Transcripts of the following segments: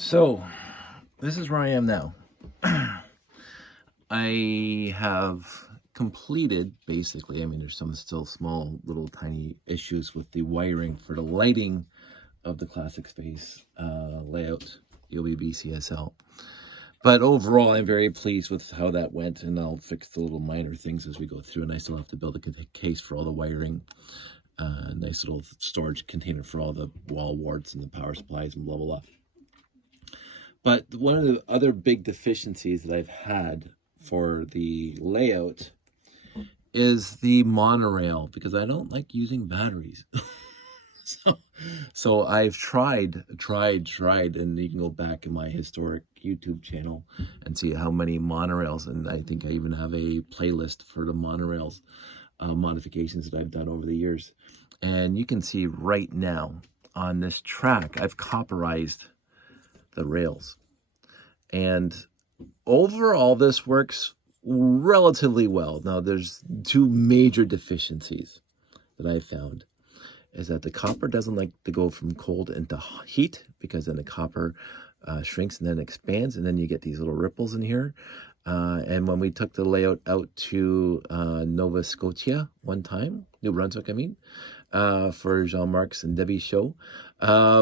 So, this is where I am now. I have completed, basically, I mean, there's some still small, little tiny issues with the wiring for the lighting of the Classic Space layout, the OBB CSL. But overall, I'm very pleased with how that went, and I'll fix the little minor things as we go through, and I still have to build a case for all the wiring. Nice little storage container for all the wall warts and the power supplies and blah, blah, blah. But one of the other big deficiencies that I've had for the layout is the monorail, because I don't like using batteries. so I've tried, and you can go back in my historic YouTube channel and see how many monorails, and I think I even have a playlist for the monorails modifications that I've done over the years. And you can see right now on this track, I've copperized the rails. And overall, this works relatively well. Now, there's two major deficiencies that I found. Is that the copper doesn't like to go from cold into heat, because then the copper shrinks and then expands, and then you get these little ripples in here. And when we took the layout out to Nova Scotia one time, New Brunswick, I mean, for Jean-Marc's and Debbie's show,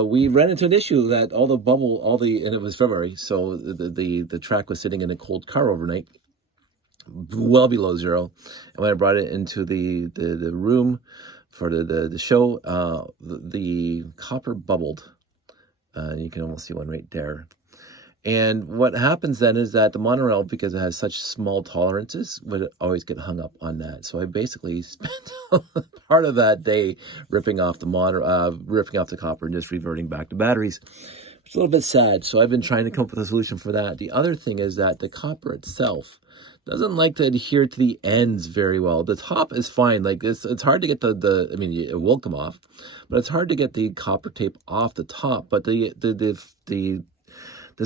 we ran into an issue that and it was February, so the track was sitting in a cold car overnight, well below zero. And when I brought it into the room for the show, the copper bubbled. You can almost see one right there. And what happens then is that the monorail, because it has such small tolerances, would always get hung up on that. So I basically spent part of that day ripping off the copper and just reverting back to batteries. It's a little bit sad. So I've been trying to come up with a solution for that. The other thing is that the copper itself doesn't like to adhere to the ends very well. The top is fine. Like it's hard to get I mean, it will come off, but it's hard to get the copper tape off the top. But the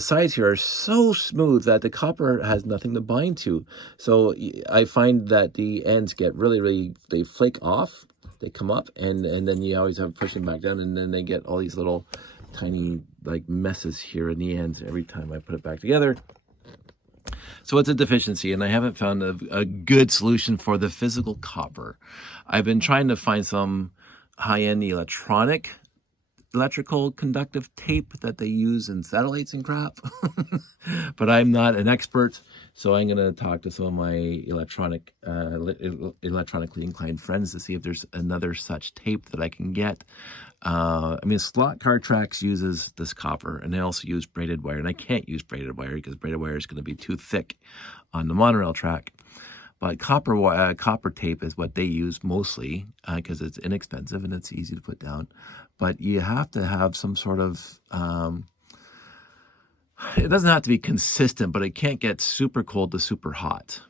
sides here are so smooth that the copper has nothing to bind to. So I find that the ends get really, they flake off, they come up, and then you always have to push them back down, and then they get all these little tiny like messes here in the ends every time I put it back together. So it's a deficiency, and I haven't found a good solution for the physical copper. I've been trying to find some high-end electrical conductive tape that they use in satellites and crap. But I'm not an expert, so I'm going to talk to some of my electronically inclined friends to see if there's another such tape that I can get. I mean, slot car tracks uses this copper, and they also use braided wire, and I can't use braided wire because braided wire is going to be too thick on the monorail track. But copper tape is what they use mostly, because it's inexpensive and it's easy to put down. But you have to have some sort of, it doesn't have to be consistent, but it can't get super cold to super hot,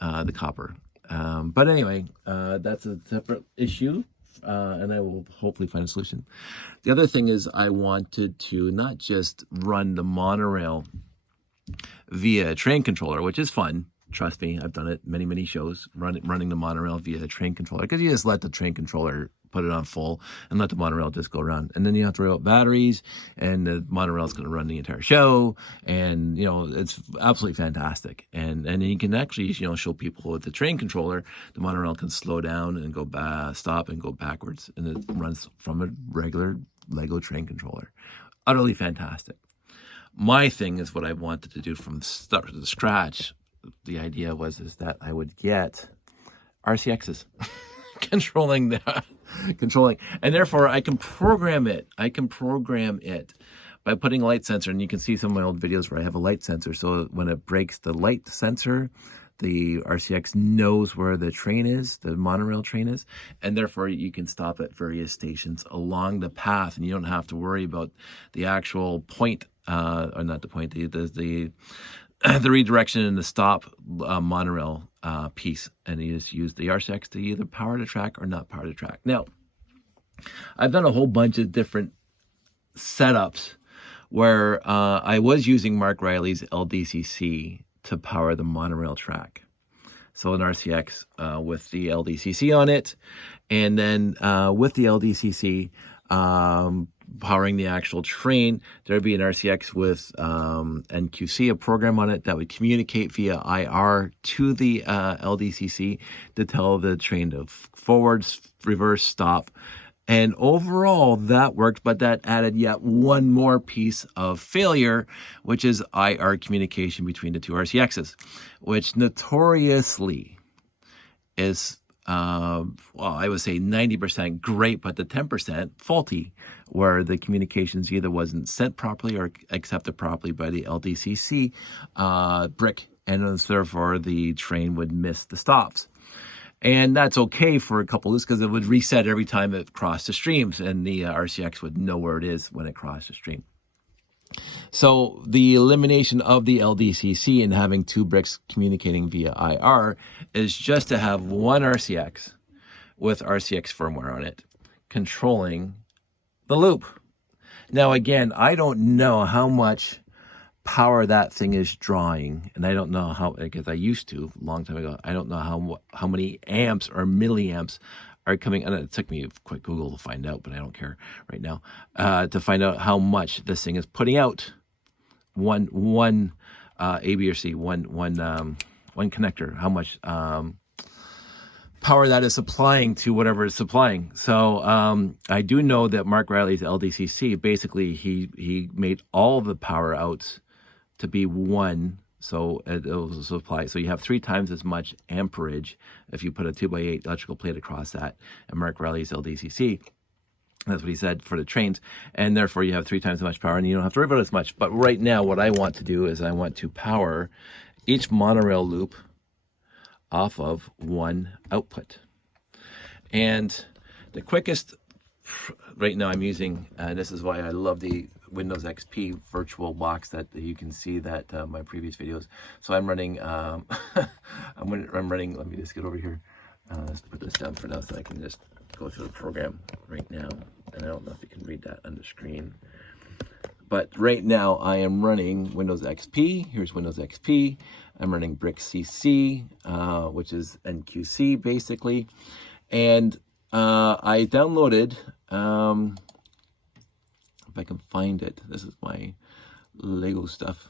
the copper. But anyway, that's a separate issue, and I will hopefully find a solution. The other thing is I wanted to not just run the monorail via a train controller, which is fun. Trust me, I've done it many shows, running the monorail via a train controller, because you just let the train controller put it on full and let the monorail just go around. And then you have to worry about batteries, and the monorail is going to run the entire show. And, you know, it's absolutely fantastic. And you can actually, you know, show people with the train controller, the monorail can slow down and go stop and go backwards. And it runs from a regular Lego train controller. Utterly fantastic. My thing is what I wanted to do from start to scratch. The idea was that I would get RCXs controlling, and therefore I can program it. By putting a light sensor, and you can see some of my old videos where I have a light sensor. So when it breaks the light sensor, the RCX knows where the train is, the monorail train is, and therefore you can stop at various stations along the path, and you don't have to worry about the actual point, or not the point, the redirection and the stop monorail piece, and you just use the RCX to either power the track or not power the track. Now, I've done a whole bunch of different setups where I was using Mark Riley's LDCC to power the monorail track. So an RCX with the LDCC on it, and then with the LDCC, powering the actual train, there'd be an RCX with NQC, a program on it that would communicate via IR to the LDCC to tell the train to forward, reverse, stop. And overall, that worked, but that added yet one more piece of failure, which is IR communication between the two RCXs, which notoriously is, well, I would say 90% great, but the 10% faulty, where the communications either wasn't sent properly or accepted properly by the LDCC BRIC, and therefore the train would miss the stops. And that's okay for a couple of loops because it would reset every time it crossed the streams, and the RCX would know where it is when it crossed the stream. So the elimination of the LDCC and having two BRICs communicating via IR is just to have one RCX with RCX firmware on it controlling the loop. Now, again, I don't know how much power that thing is drawing, and I don't know how, because I used to a long time ago, I don't know how many amps or milliamps are coming, and it took me a quick Google to find out, but I don't care right now, to find out how much this thing is putting out. One A, B, or C, one connector, how much power that is supplying to whatever it's supplying. So I do know that Mark Riley's LDCC, basically he made all the power outs to be one, so it will supply. So you have 3 times as much amperage if you put a 2x8 electrical plate across that. And Mark Riley's LDCC, that's what he said for the trains, and therefore you have 3 times as much power, and you don't have to worry about as much. But right now, what I want to do is I want to power each monorail loop off of one output. And the quickest, right now I'm using, this is why I love the Windows XP virtual box that you can see that my previous videos. So I'm running, I'm running, let me just get over here. Let's put this down for now so I can just go through the program right now. And I don't know if you can read that on the screen. But right now I am running Windows XP. Here's Windows XP. I'm running BricxCC, which is NQC basically. And I downloaded, if I can find it, this is my Lego stuff.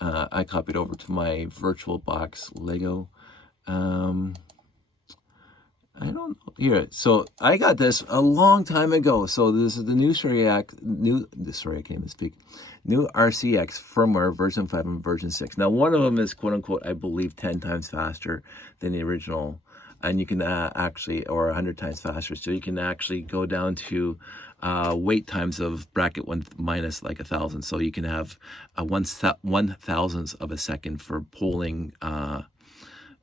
I copied over to my VirtualBox Lego. I don't know. Here, so I got this a long time ago. So this is the new sorry, I can't even speak. New RCX firmware version 5 and version 6. Now, one of them is quote unquote, I believe, 10 times faster than the original. And you can actually, or 100 times faster. So you can actually go down to wait times of bracket 1 minus like 1,000. So you can have 1/1000th of a second for polling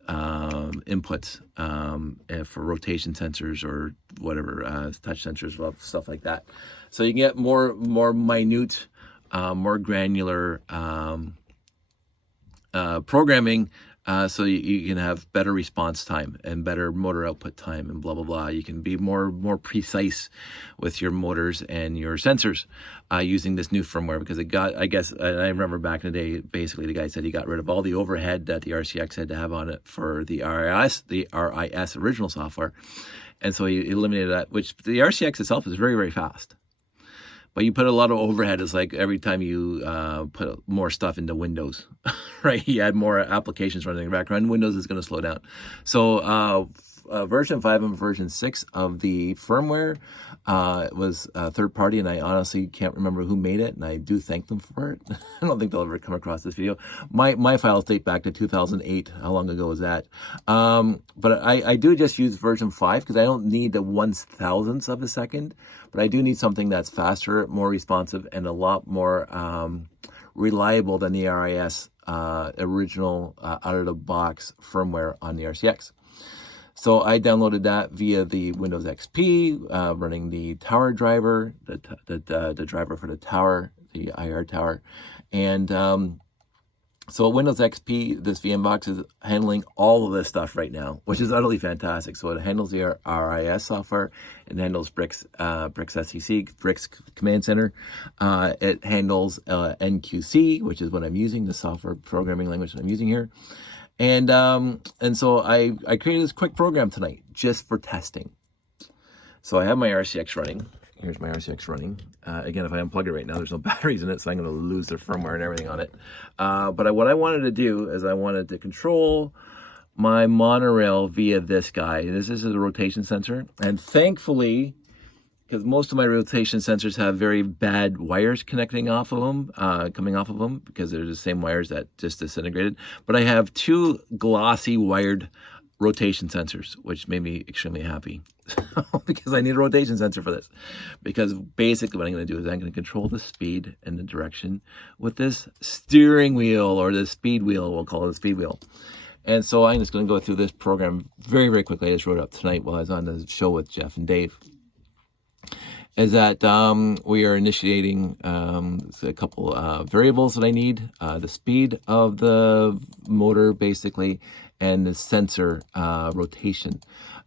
inputs for rotation sensors or whatever, touch sensors, well, stuff like that. So you can get more minute, more granular programming, so you can have better response time and better motor output time and blah, blah, blah. You can be more precise with your motors and your sensors using this new firmware, because it got, I guess, I remember back in the day, basically the guy said he got rid of all the overhead that the RCX had to have on it for the RIS original software. And so he eliminated that, which the RCX itself is very, very fast. But you put a lot of overhead. It's like every time you put more stuff into Windows, right? You add more applications running in the background. Windows is going to slow down. So version 5 and version 6 of the firmware was third party, and I honestly can't remember who made it, and I do thank them for it. I don't think they'll ever come across this video. My files date back to 2008. How long ago was that? But I do just use version 5 because I don't need the 1/1000th of a second, but I do need something that's faster, more responsive, and a lot more reliable than the RIS original out-of-the-box firmware on the RCX. So I downloaded that via the Windows XP, running the tower driver, the driver for the tower, the IR tower. And so Windows XP, this VM box is handling all of this stuff right now, which is utterly fantastic. So it handles the RIS software, it handles BricxCC, Bricks Command Center. It handles NQC, which is what I'm using, the software programming language that I'm using here. And so I created this quick program tonight just for testing. So I have my RCX running, Here's my RCX running. Again, if I unplug it right now, there's no batteries in it, so I'm going to lose the firmware and everything on it. But what I wanted to do is I wanted to control my monorail via this guy. This is a rotation sensor, and thankfully, because most of my rotation sensors have very bad wires connecting off of them, coming off of them, because they're the same wires that just disintegrated. But I have two glossy wired rotation sensors, which made me extremely happy because I need a rotation sensor for this. Because basically what I'm going to do is I'm going to control the speed and the direction with this steering wheel, or the speed wheel, we'll call it the speed wheel. And so I'm just going to go through this program very, very quickly. I just wrote it up tonight while I was on the show with Jeff and Dave. Is that we are initiating a couple variables that I need. The speed of the motor, basically, and the sensor rotation.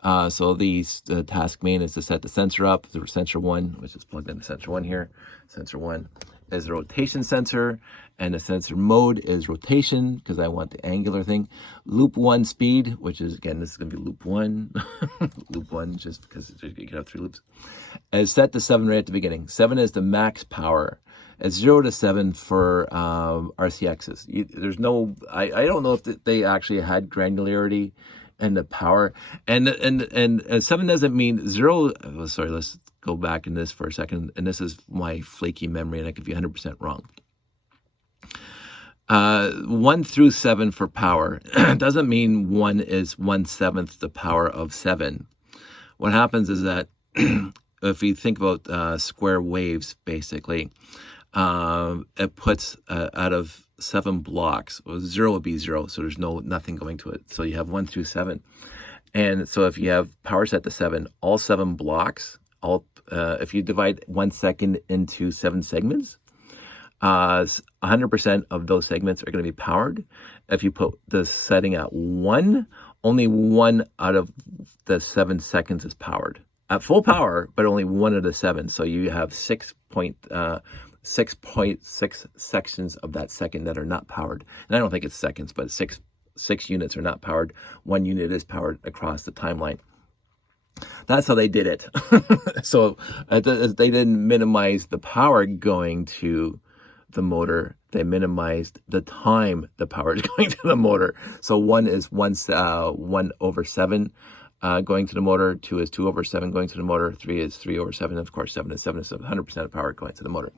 So the task main is to set the sensor up. The sensor 1, which is plugged into sensor 1 here. Sensor 1 is the rotation sensor, and the sensor mode is rotation, because I want the angular thing. Loop 1 speed, which is, again, this is going to be loop 1. Loop 1, just because you can have 3 loops, is set to 7 right at the beginning. 7 is the max power. It's 0 to 7 for RCXs. There's no, I don't know if they actually had granularity and the power. And 7 doesn't mean 0. Oh, sorry, let's go back in this for a second. And this is my flaky memory, and I could be 100% wrong. 1 through 7 for power doesn't mean 1 is 1/7 the power of 7. What happens is that if you think about square waves, basically, it puts out of 7 blocks. Well, 0 would be 0, so there's nothing going to it. So you have 1 through 7, and so if you have power set to 7, all 7 blocks, if you divide 1 second into 7 segments, 100% of those segments are going to be powered. If you put the setting at 1, only 1 out of the 7 seconds is powered at full power, but only 1 of the 7. So you have 6.6 sections of that second that are not powered. And I don't think it's seconds, but six units are not powered. 1 unit is powered across the timeline. That's how they did it. So they didn't minimize the power going to the motor. They minimized the time the power is going to the motor. So 1 is 1/7 going to the motor. 2 is 2/7 going to the motor. 3 is 3/7. Of course, 7 is 7. So 100% of power going to the motor.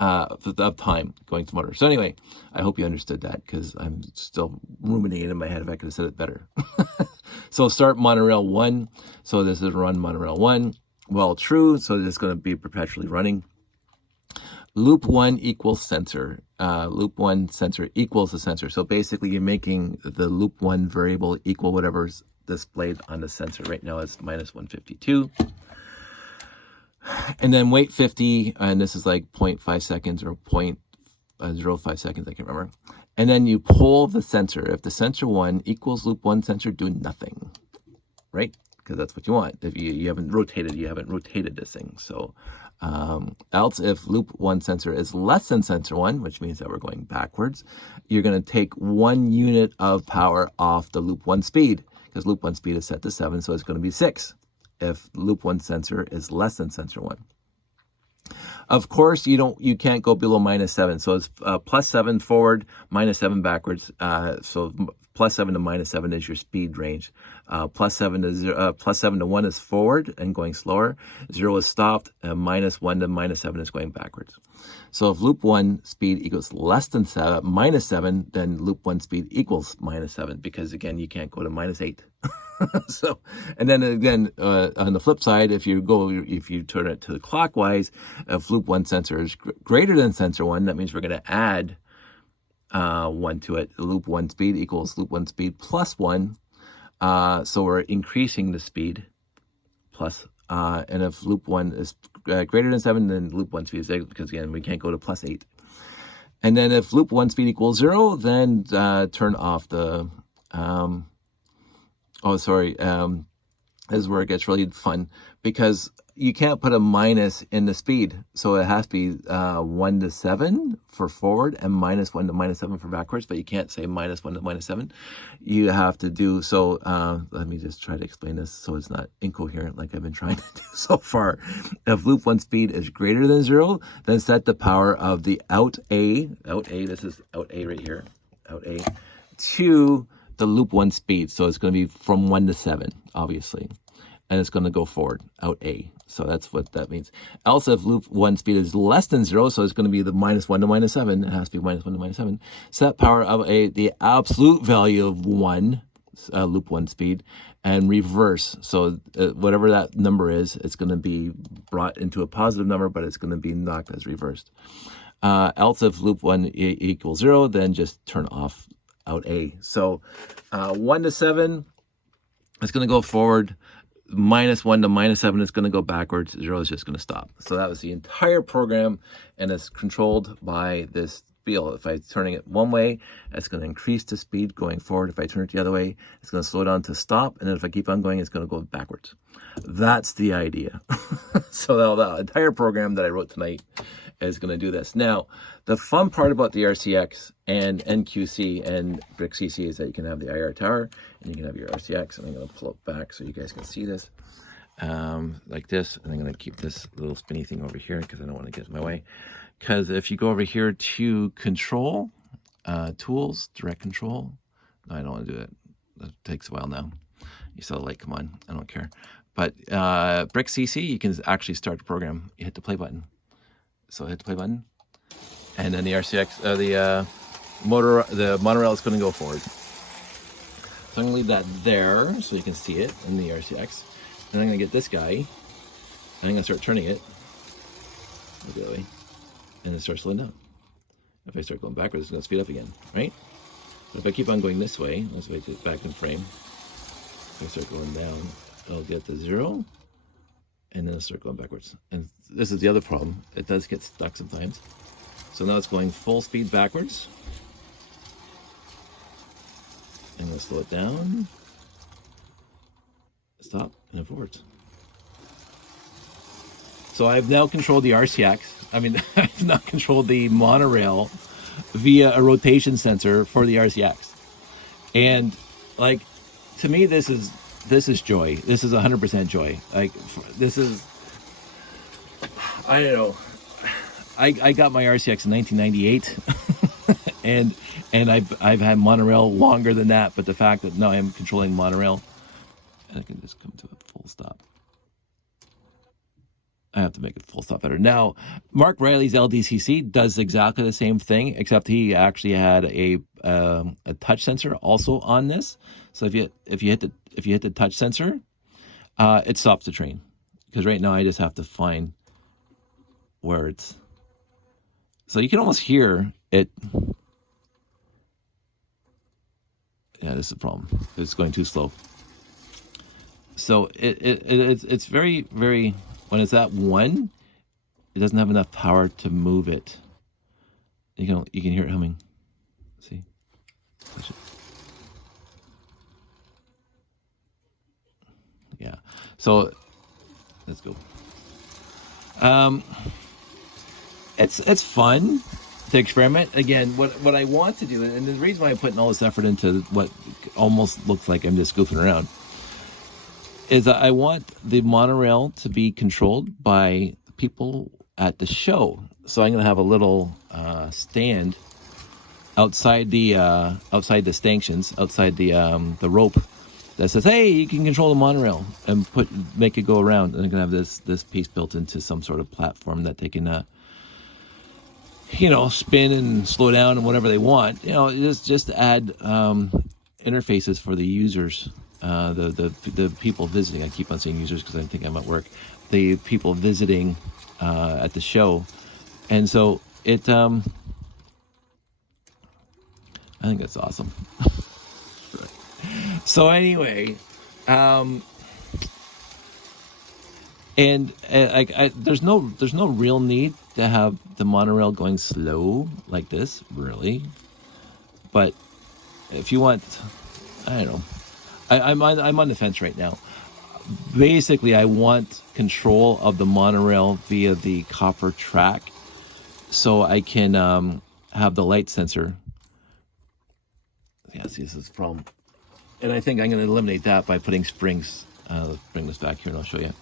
Of time going to the motor. So anyway, I hope you understood that, because I'm still ruminating in my head if I could have said it better. So start monorail 1. So this is run monorail 1. Well, true. So this is going to be perpetually running. Loop 1 equals sensor. Loop 1 sensor equals the sensor. So basically, you're making the loop 1 variable equal whatever's displayed on the sensor. Right now, it's -152. And then wait 50, and this is like 0.5 seconds or 0.05 seconds, I can't remember. And then you pull the sensor. If the sensor 1 equals loop 1 sensor, do nothing, right? Because that's what you want. If you haven't rotated this thing. So else, if loop 1 sensor is less than sensor 1, which means that we're going backwards, you're going to take 1 unit of power off the loop 1 speed, because loop 1 speed is set to 7, so it's going to be 6 if loop 1 sensor is less than sensor 1. Of course, you can't go below -7. So it's +7 forward, -7 backwards. So +7 to -7 is your speed range. +7 to 1 is forward and going slower. 0 is stopped. -1 to -7 is going backwards. So if loop 1 speed equals less than -7, then loop 1 speed equals -7, because again, you can't go to -8. So, and then again, on the flip side, if you turn it to the clockwise, if loop 1 sensor is greater than sensor 1, that means we're going to add 1 to it. Loop 1 speed equals loop 1 speed plus 1. So we're increasing the speed plus, and if loop 1 is greater than 7, then loop 1 speed is 8, because again, we can't go to +8. And then if loop 1 speed equals 0, then turn off the, this is where it gets really fun, because you can't put a minus in the speed. So it has to be 1 to 7 for forward and -1 to -7 for backwards, but you can't say -1 to -7. You have to do, so let me just try to explain this so it's not incoherent like I've been trying to do so far. If loop 1 speed is greater than 0, then set the power of the out A, this is out A right here, out A, to the loop 1 speed. So it's going to be from 1 to 7, obviously. And it's going to go forward, out A. So that's what that means. Else, if loop 1 speed is less than 0, so it's going to be the -1 to -7. It has to be -1 to -7. Set power of the absolute value of 1, loop 1 speed, and reverse. So whatever that number is, it's going to be brought into a positive number, but it's going to be knocked as reversed. Else, if loop 1 equals 0, then just turn off out A. So 1 to 7, it's going to go forward. -1 to -7 is going to go backwards. 0 is just going to stop. So that was the entire program, and it's controlled by this wheel. If I'm turning it one way, it's going to increase the speed going forward. If I turn it the other way, it's going to slow down to stop. And then if I keep on going, it's going to go backwards. That's the idea. So the entire program that I wrote tonight is going to do this. Now, the fun part about the RCX and NQC and BricxCC is that you can have the IR tower and you can have your RCX. And I'm going to pull it back so you guys can see this like this. And I'm going to keep this little spinny thing over here because I don't want to get in my way. Because if you go over here to control, tools, direct control. No, I don't want to do it. That takes a while now. You saw the light come on. I don't care. But BricxCC, you can actually start the program. You hit the play button. So hit the play button, and then the RCX, the monorail is going to go forward. So I'm going to leave that there so you can see it in the RCX. And I'm going to get this guy, and I'm going to start turning it that way, and then start slowing down. If I start going backwards, it's going to speed up again, right? But if I keep on going this way, let's wait to back in frame. If I start going down, I'll get to 0. And then it'll start going backwards. And this is the other problem. It does get stuck sometimes. So now it's going full speed backwards. And we'll slow it down. Stop, and then forwards. So I've now controlled the RCX. I mean, I've now controlled the monorail via a rotation sensor for the RCX. And like, to me, this is joy. This is 100% joy. Like, this is, I don't know. I got my RCX in 1998, and I've had monorail longer than that. But the fact that now I'm controlling monorail, and I can just come to a full stop. I have to make it full stop better. Now, Mark Riley's LDCC does exactly the same thing, except he actually had a touch sensor also on this. So if you hit the touch sensor, it stops the train. Because right now I just have to find where it's. So you can almost hear it. Yeah, this is the problem. It's going too slow. So it's very, very, when it's at 1, it doesn't have enough power to move it. You can hear it humming. See? Touch it. Yeah. So let's go. It's fun to experiment. Again, what I want to do, and the reason why I'm putting all this effort into what almost looks like I'm just goofing around, is that I want the monorail to be controlled by people at the show. So I'm going to have a little stand outside the stanchions, outside the rope, that says, "Hey, you can control the monorail," and make it go around. And they're going to have this piece built into some sort of platform that they can, spin and slow down and whatever they want. Just add interfaces for the users. The people visiting. I keep on saying users because I think I'm at work. The people visiting at the show, and so it. I think that's awesome. So anyway, there's no real need to have the monorail going slow like this, really. But if you want, I don't know. I'm on the fence right now. basically I want control of the monorail via the copper track, so I can have the light sensor. Yeah, see, this is the problem. And I think I'm going to eliminate that by putting springs. Let's bring this back here and I'll show you.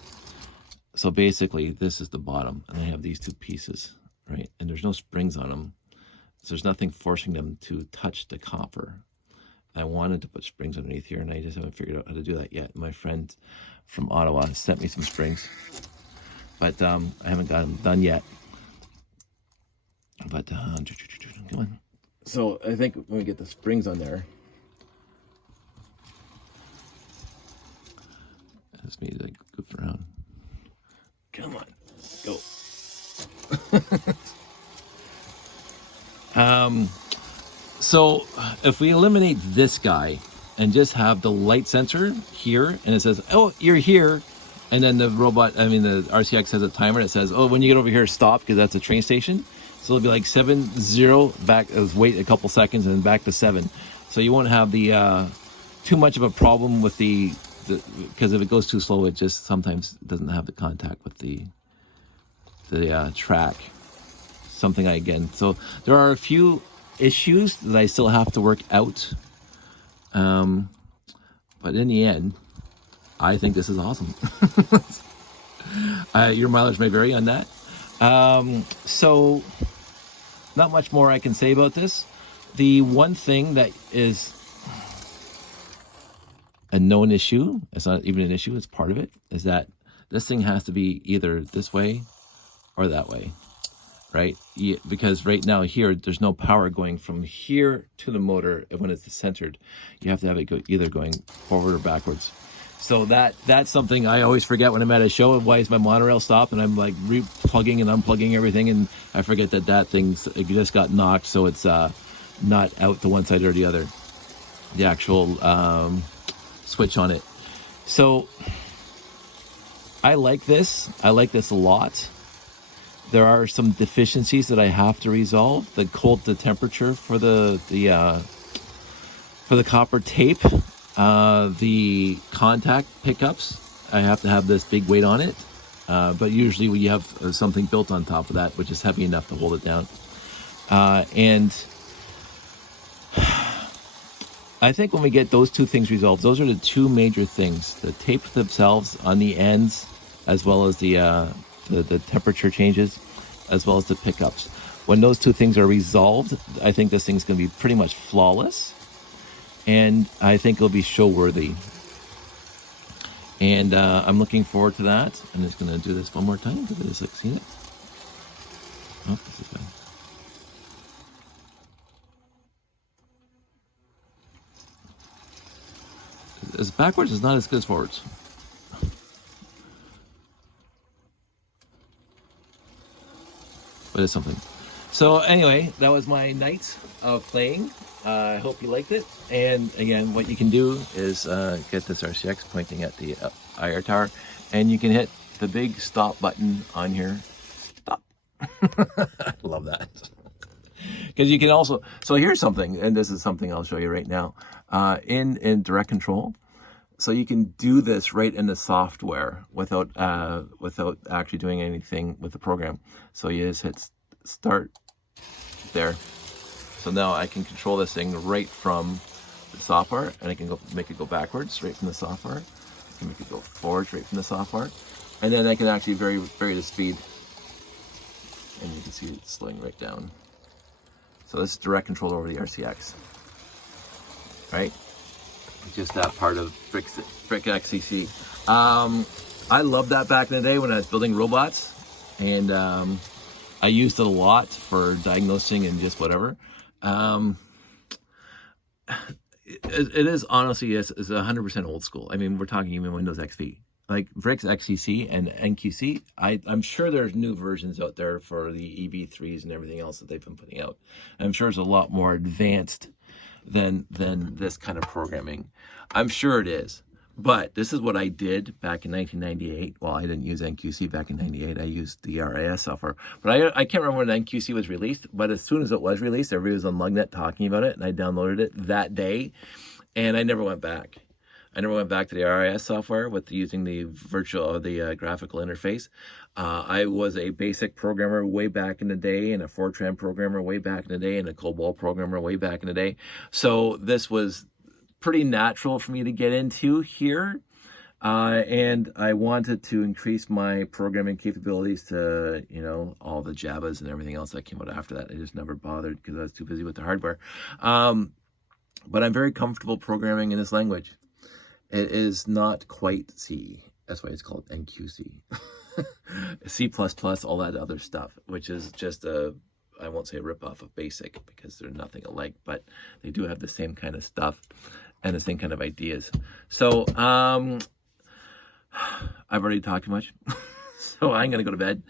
So basically, this is the bottom, and I have these two pieces, right? And there's no springs on them, so there's nothing forcing them to touch the copper. I wanted to put springs underneath here, and I just haven't figured out how to do that yet. My friend from Ottawa sent me some springs, but I haven't got them done yet. But come on. So I think when we get the springs on there, just me to goof around. Come on, go. So if we eliminate this guy and just have the light sensor here, and it says, oh, you're here, and then the robot, the RCX has a timer that says, oh, when you get over here, stop, because that's a train station. So it'll be like 7-0 back, wait a couple seconds, and then back to 7. So you won't have the too much of a problem with because if it goes too slow, it just sometimes doesn't have the contact with the track. Something so there are a few issues that I still have to work out, but in the end, I think this is awesome. Your mileage may vary on that. So not much more I can say about this. The one thing that is a known issue, it's not even an issue, it's part of it, is that this thing has to be either this way or that way, right? Because right now here, there's no power going from here to the motor when it's centered. You have to have it either going forward or backwards. So that's something I always forget when I'm at a show. Why is my monorail stopped? And I'm like replugging and unplugging everything, and I forget that thing just got knocked, so it's not out to one side or the other. The actual switch on it. So I like this. I like this a lot. There are some deficiencies that I have to resolve. The temperature for the copper tape, the contact pickups, I have to have this big weight on it. But usually we have something built on top of that, which is heavy enough to hold it down. And I think when we get those two things resolved, those are the two major things: the tape themselves on the ends, as well as the temperature changes, as well as the pickups. When those two things are resolved, I think this thing's going to be pretty much flawless, and I think it'll be show worthy. And I'm looking forward to that. I'm just going to do this one more time because I just like seeing it. Oh, this is bad. As backwards is not as good as forwards. But it's something. So anyway, that was my night of playing. I hope you liked it. And again, what you can do is get this RCX pointing at the IR tower, and you can hit the big stop button on here. Stop. I love that. Because you can also, so here's something, and this is something I'll show you right now. In direct control, so you can do this right in the software without actually doing anything with the program. So you just hit start there. So now I can control this thing right from the software, and I can make it go backwards right from the software. I can make it go forward right from the software, and then I can actually vary the speed, and you can see it slowing right down. So this is direct control over the RCX, right? Just that part of BricxCC. I loved that back in the day when I was building robots, and I used it a lot for diagnosing and just whatever. It is honestly is 100% old school. I mean, we're talking even Windows XP. Like BricxCC and NQC, I'm sure there's new versions out there for the EV3s and everything else that they've been putting out. I'm sure it's a lot more advanced than this kind of programming. I'm sure it is. But this is what I did back in 1998. Well, I didn't use NQC back in 98. I used the RIS software. But I can't remember when NQC was released. But as soon as it was released, everybody was on Lugnet talking about it. And I downloaded it that day. And I never went back. I never went back to the RIS software with using the graphical interface. I was a basic programmer way back in the day, and a Fortran programmer way back in the day, and a COBOL programmer way back in the day. So this was pretty natural for me to get into here. And I wanted to increase my programming capabilities to, you know, all the Javas and everything else that came out after that. I just never bothered because I was too busy with the hardware. But I'm very comfortable programming in this language. It is not quite C. That's why it's called NQC. C++, all that other stuff, which is just I won't say a ripoff of BASIC because they're nothing alike, but they do have the same kind of stuff and the same kind of ideas. So, I've already talked too much, so I'm going to go to bed.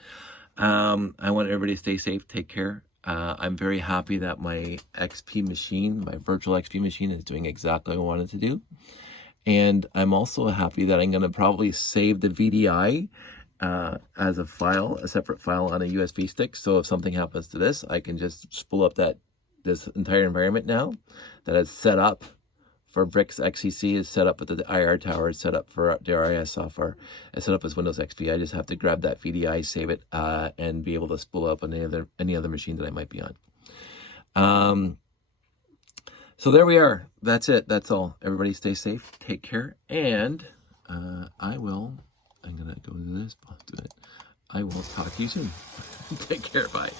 I want everybody to stay safe, take care. I'm very happy that my XP machine, my virtual XP machine, is doing exactly what I wanted to do. And I'm also happy that I'm going to probably save the VDI as a file, a separate file on a USB stick. So if something happens to this, I can just spool up this entire environment now that is set up for BricxCC, is set up with the IR tower, is set up for the RIS software, it's set up as Windows XP. I just have to grab that VDI, save it, and be able to spool up on any other machine that I might be on. So there we are. That's it. That's all. Everybody stay safe. Take care. And I'm going to go to this. I will talk to you soon. Take care. Bye.